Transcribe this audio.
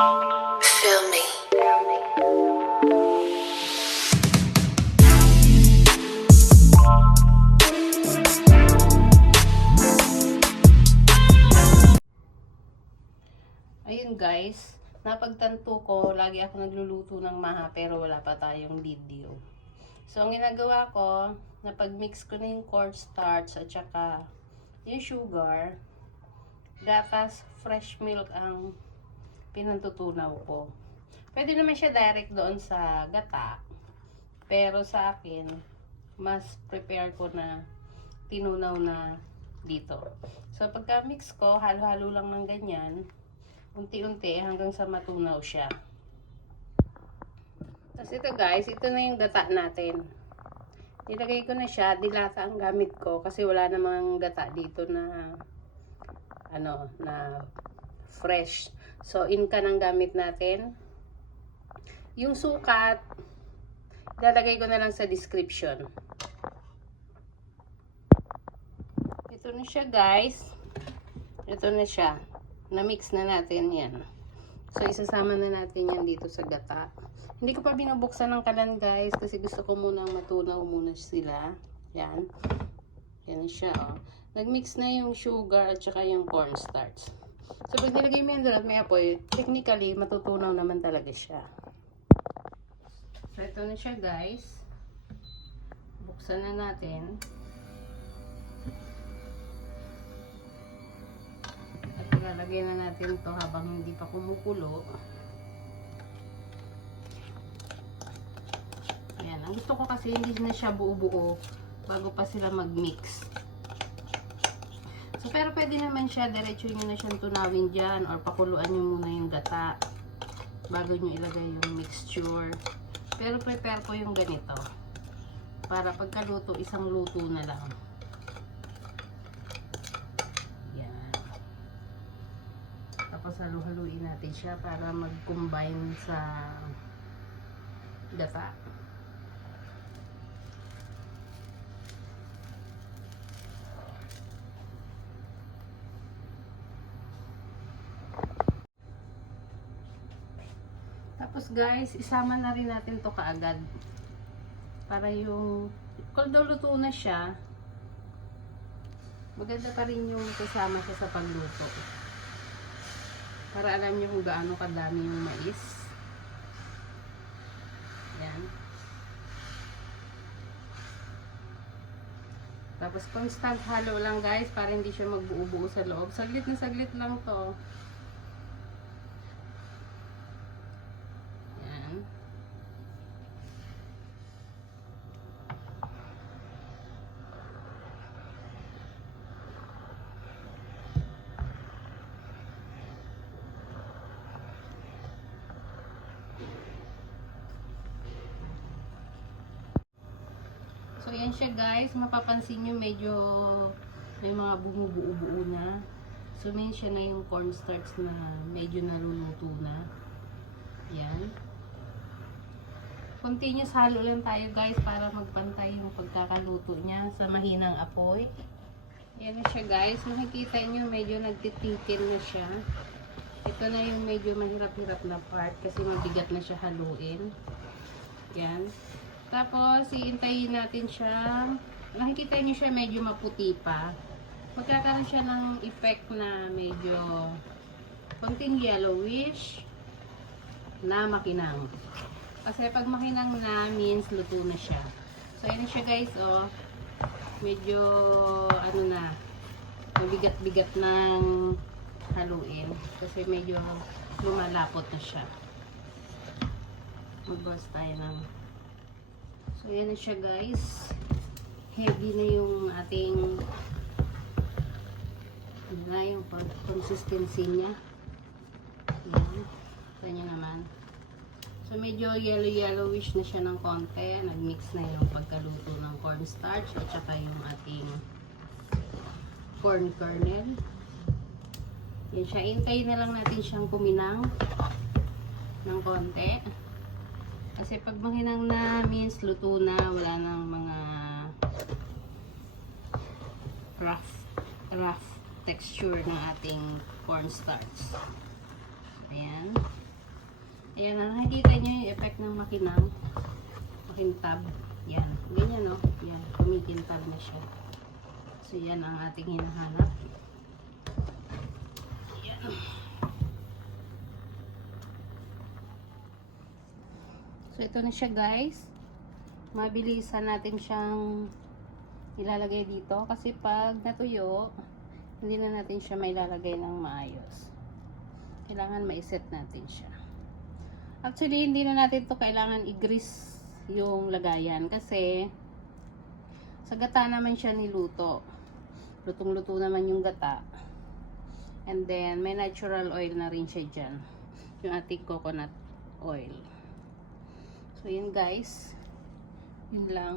Feel me. Ayun guys, napagtanto ko, lagi ako nagluluto ng maha pero wala pa tayong video. So, ang ginagawa ko, napag-mix ko na yung cornstarch at saka yung sugar, gatas, fresh milk ang pinantutunaw ko. Pwede naman siya direct doon sa gata, pero sa akin, mas prepare ko na tinunaw na dito. So, pagka mix ko, halo-halo lang ng ganyan, unti-unti hanggang sa matunaw siya. Tapos ito guys, ito na yung gata natin. Nilagay ko na siya, dilata ang gamit ko kasi wala namang gata dito na na fresh. So inka ng gamit natin. Yung sukat, ilalagay ko na lang sa description. Ito na siya guys. Ito na siya. Na-mix na natin yan. So, isasama na natin yan dito sa gata. Hindi ko pa binubuksan ng kalan guys kasi gusto ko munang matunaw muna sila. Yan. Yan siya oh. Nag-mix na yung sugar at saka yung cornstarch. So, pag nilagay mo yan doon at may apoy, technically, matutunaw naman talaga siya. So, ito na siya guys. Buksan na natin. Lalagay na natin to habang hindi pa kumukulo. Ayan. Ang gusto ko kasi hindi na siya buo-buo bago pa sila mag-mix. So, pero pwede naman siya, diretso nyo na siyang tunawin dyan or pakuluan nyo muna yung gata bago nyo ilagay yung mixture. Pero prepare ko yung ganito para pagkaluto, isang luto na lang. Tapos halu-haluin natin siya para mag-combine sa gata. Tapos guys, isama na rin natin to kaagad. Para yung, kung daw luto na siya, maganda pa rin yung kasama siya sa pagluto. Para alam nyo kung gaano kadami yung mais. Yan. Tapos constant halo lang guys para hindi siya magbuo-buo sa loob. Saglit na saglit lang to. Yan. So, yan siya guys. Mapapansin nyo medyo may mga bumubuo-buo na. So, mean siya na yung cornstarch na medyo naluluto na. Yan. Continuous halo lang tayo guys para magpantay yung pagkakaluto niya sa mahinang apoy. Yan na siya guys. Makikita nyo medyo nagtitikin na siya. Ito na yung medyo mahirap-hirap na part kasi mabigat na siya haluin. Yan. Tapos, iintayin natin siya. Nakikita niyo siya medyo maputi pa. Magkakaroon siya ng effect na medyo konting yellowish na makinang. Kasi pag makinang na means luto na siya. So, ayan siya guys, oh. Medyo, ano na, mabigat-bigat ng haluin. Kasi medyo lumalapot na siya. Magbawas tayo ng... So, yan na siya guys. Heavy na yung ating yung consistency niya. Yan. Ito nyo naman. So, medyo yellowish na siya ng konti. Nag-mix na yung pagkaluto ng cornstarch at saka yung ating corn kernel. Yan siya. Hintayin na lang natin siyang kuminang ng konti. Kasi pag mahinang na means luto na, wala nang mga rough texture ng ating cornstarch. Ayan. Ayan na, nakikita nyo yung effect ng makintab. Yan, ganyan no. Yan, kumikintab na siya. So yan ang ating hinahanap. Yan. So ito na siya guys. Mabilisan natin siyang ilalagay dito kasi pag natuyo, hindi na natin siya mailalagay ng maayos. Kailangan ma-set natin siya. Actually, hindi na natin to kailangan i-grease yung lagayan kasi sa gata naman siya niluto. Lutong-luto naman yung gata. And then, may natural oil na rin siya dyan. Yung ating coconut oil. So, yun guys. Yun lang.